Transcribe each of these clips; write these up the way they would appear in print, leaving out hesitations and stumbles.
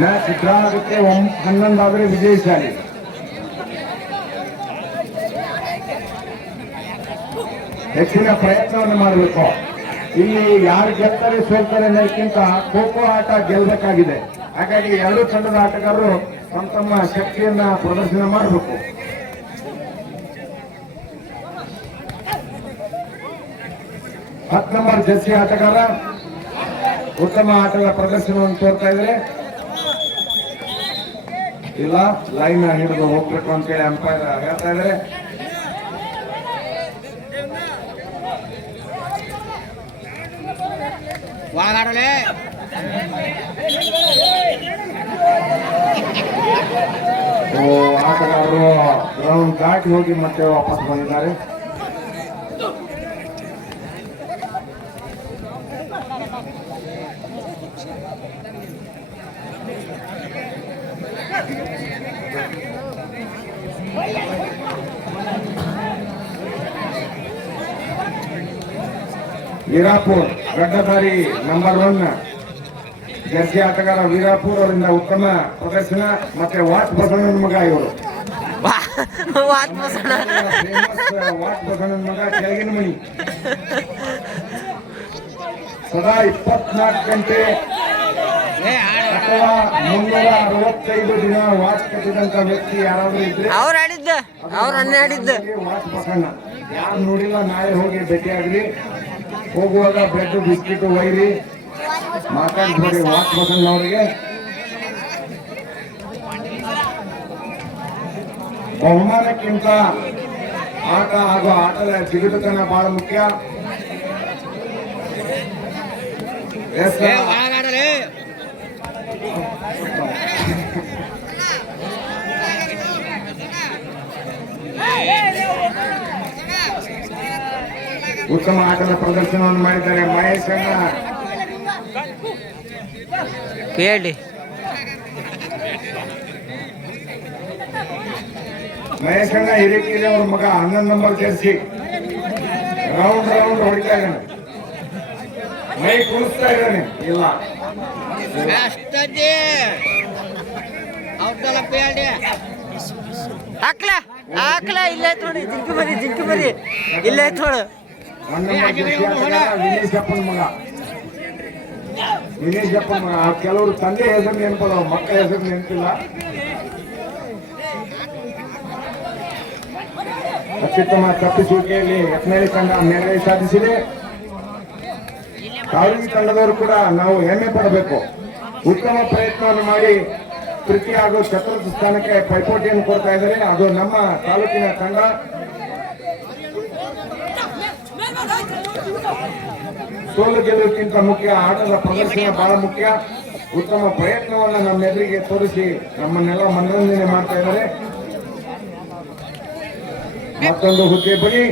Match draw ಆಗುತ್ತೆ. 11 ಆದರೆ ವಿಜಯಶಾಲಿ. ಹೆಚ್ಚಿನ ಪ್ರಯತ್ನವನ್ನು ಮಾಡಬೇಕು. ಇಲ್ಲಿ ಯಾರು ಗೆಲ್ತಾರೆ ಸೋಲ್ತಾರೆ ಅನ್ನೋದಕ್ಕಿಂತ ಖೋ ಖೋ ಆಟ ಗೆಲ್ಲಬೇಕಾಗಿದೆ. ಹಾಗಾಗಿ ಎರಡು ತಂಡದ ಆಟಗಾರರು ತಮ್ಮ ತಮ್ಮ ಶಕ್ತಿಯನ್ನ ಪ್ರದರ್ಶನ ಮಾಡಬೇಕು. ಹತ್ತು ನಂಬರ್ ಜರ್ಸಿ ಆಟಗಾರ ಉತ್ತಮ ಆಟದ ಪ್ರದರ್ಶನವನ್ನು ತೋರ್ತಾ ಇದ್ದಾರೆ. ಇಲ್ಲ, ಲೈನ್ ಹಿಡಿದು ಹೋಗ್ಬೇಕು ಅಂತೇಳಿ ಅಂಪೈರ್ ಹೇಳ್ತಾ ಇದ್ದಾರೆ. ಆಟಗಾರರು ಗ್ರೌಂಡ್ ದಾಟಿ ಹೋಗಿ ಮತ್ತೆ ವಾಪಸ್ ಬಂದಿದ್ದಾರೆ. ವೀರಾಪುರ್ ಗಡ್ಡಧಾರಿ ನಂಬರ್ 1 ಜರ್ಸಿ ಆಟಗಾರ ವೀರಾಪುರ್ ಅವರಿಂದ ಉತ್ತಮ ಪ್ರದರ್ಶನ. ಮತ್ತೆ ವಾಟ್ ಬಸಣ್ಣನ ಮಗ ಇವರು, ವಾಟ್ ಬಸಣ್ಣನ ಮಗ ಕೆಳಗಿನ ಮಣಿ. ಸದಾ 24 ಗಂಟೆ ಅಥವಾ 365 ದಿನ ವಾಚ್ ಕಟ್ಟಿದಂತ ವ್ಯಕ್ತಿ ಯಾರಾದ್ರೂ ಇದ್ರೆ ವಾಚ್ ಬಸಣ್ಣ. ಯಾರು ನೋಡಿಲ್ಲ ನಾಳೆ ಹೋಗಿ ಭೇಟಿಯಾಗ್ರಿ. ಹೋಗುವಾಗ ಬ್ರೆಡ್ ಬಿಸ್ಕಿಟ್ ಒಯ್ರಿ, ಮಾತಾಡ್ಬೇಡಿ ವಾಚ್ ಬಸಣ್ಣ ಅವರಿಗೆ. ಬಹುಮಾನಕ್ಕಿಂತ ಆಟ ಹಾಗೂ ಆಟದ ಜಿಗುಟತನ ಬಹಳ ಮುಖ್ಯ. ಉತ್ತಮ ಆಟದ ಪ್ರದರ್ಶನವನ್ನು ಮಾಡಿದ್ದಾರೆ ಮಹೇಶ್ ಅಣ್ಣ. ಮಹೇಶ್ ಅಣ್ಣ ಹಿರೇಕೆರೆ ಅವ್ರ ಮಗ 11 ನಂಬರ್ ಜರ್ಸಿ. ರೌಂಡ್ ಹೊಡಿತಾ ಇದ್ದಾನೆ, ಮೈ ಕುಣಿಸ್ತಾ ಇದ್ದಾನೆ. ಇಲ್ಲ, ಇಲ್ಲೇ ನೋಡಿ ಜಿಂಕಿ ಬರಿ ಇಲ್ಲೇ ನೋಡು. ವಿನೇಶಪ್ಪನ ಮಗ ಕೆಲವರು ತಂದೆ ಹೆಸರು ನೆನಪದ, ಮಕ್ಕಳ ಹೆಸರು ನೆನಪಿಲ್ಲ. ಅತ್ಯುತ್ತಮ ತಪ್ಪಿಸುವಿಕೆಯಲ್ಲಿ ಯತ್ನಾಳಿ ತಂಡ ಮೇಲುಗೈ ಸಾಧಿಸಿದೆ. ಕಾವೇರಿ ತಂಡದವರು ಕೂಡ ನಾವು ಹೆಮ್ಮೆ ಪಡಬೇಕು. ಉತ್ತಮ ಪ್ರಯತ್ನವನ್ನು ಮಾಡಿ ತೃತೀಯ ಹಾಗೂ ಚತುರ್ಥ ಸ್ಥಾನಕ್ಕೆ ಪೈಪೋಟಿಯನ್ನು ಕೊಡ್ತಾ ಇದ್ದಾರೆ. ಅದು ನಮ್ಮ ತಾಲೂಕಿನ ತಂಡ. ಸೋಲು ಗೆಲ್ಲುವುದಕ್ಕಿಂತ ಮುಖ್ಯ ಆಟದ ಪ್ರದರ್ಶನ ಬಹಳ ಮುಖ್ಯ. ಉತ್ತಮ ಪ್ರಯತ್ನವನ್ನು ನಮ್ಮ ಎದುರಿಗೆ ತೋರಿಸಿ ನಮ್ಮನ್ನೆಲ್ಲ ಮನರಂಜನೆ ಮಾಡ್ತಾ ಇದ್ದಾರೆ. ಮತ್ತೊಂದು ಹುದ್ದೆ ಬಳಿ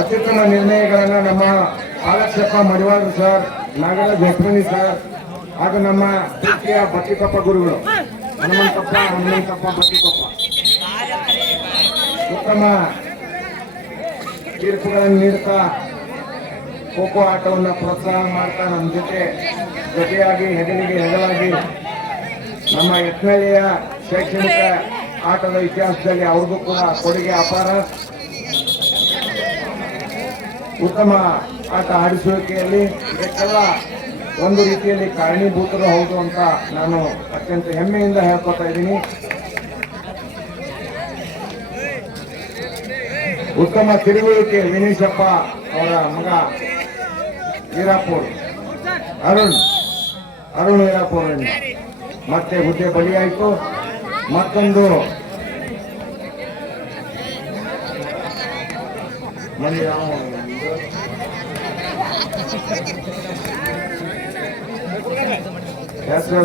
ಅತ್ಯುತ್ತಮ ನಿರ್ಣಯಗಳನ್ನ ನಮ್ಮ ಆಲಕ್ಷಪ್ಪ ಮಡಿವಾಳ ಸರ್, ನಾಗರಾಜ್ ಹೆಸ್ಮನಿ ಸರ್ ಹಾಗೂ ನಮ್ಮ ಪ್ರೀತಿಯ ಬಟ್ಟಿಕೊಪ್ಪ ಗುರುಗಳು ಹನುಮಂತಪ್ಪ ಬಟ್ಟಿಕೊಪ್ಪ ಉತ್ತಮ ತೀರ್ಪುಗಳನ್ನು ನೀಡುತ್ತಾ ಖೋ ಖೋ ಆಟವನ್ನು ಪ್ರೋತ್ಸಾಹ ಮಾಡ್ತಾ ನಮ್ಮ ಜೊತೆಯಾಗಿ ಹೆಗಲಿಗೆ ಹೆಗಲಾಗಿ ನಮ್ಮ ಯತ್ನಳ್ಳಿಯ ಶೈಕ್ಷಣಿಕ ಆಟದ ಇತಿಹಾಸದಲ್ಲಿ ಅವ್ರಿಗೂ ಕೂಡ ಕೊಡುಗೆ ಅಪಾರ. ಉತ್ತಮ ಆಟ ಆಡಿಸುವಿಕೆಯಲ್ಲಿ ಇದಕ್ಕೆಲ್ಲ ಒಂದು ರೀತಿಯಲ್ಲಿ ಕಾರಣೀಭೂತರು ಹೌದು ಅಂತ ನಾನು ಅತ್ಯಂತ ಹೆಮ್ಮೆಯಿಂದ ಹೇಳ್ಕೊತಾ ಇದ್ದೀನಿ. ಉತ್ತಮ ತಿರುಗುವಿಕೆ ವಿನೀಶಪ್ಪ ಅವರ ಮಗ ವೀರಾಪುರ್ ಅರುಣ್ ವೀರಾಪುರ್ ಮತ್ತೆ ಹುದ್ದೆ ಬಲಿಯಾಯಿತು. ಮತ್ತೊಂದು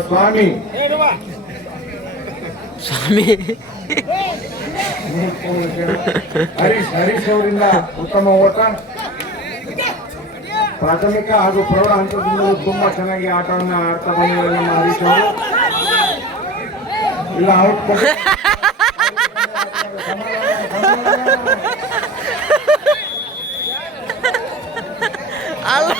ಸ್ವಾಮಿ ಹರೀಶ್ ಅವರಿಂದ ಉತ್ತಮ ಓಟ. ಪ್ರಾಥಮಿಕ ಹಾಗೂ ಪ್ರೌಢ ಹಂತದಿಂದಲೂ ತುಂಬಾ ಚೆನ್ನಾಗಿ ಆಟವನ್ನು ಆಡ್ತಾ ಬಂದಿದ್ದಾರೆ ನಮ್ಮ ಹರೀಶ್ ಅವರು. ಇಲ್ಲ ಔಟ್ ಅಲ್ಲ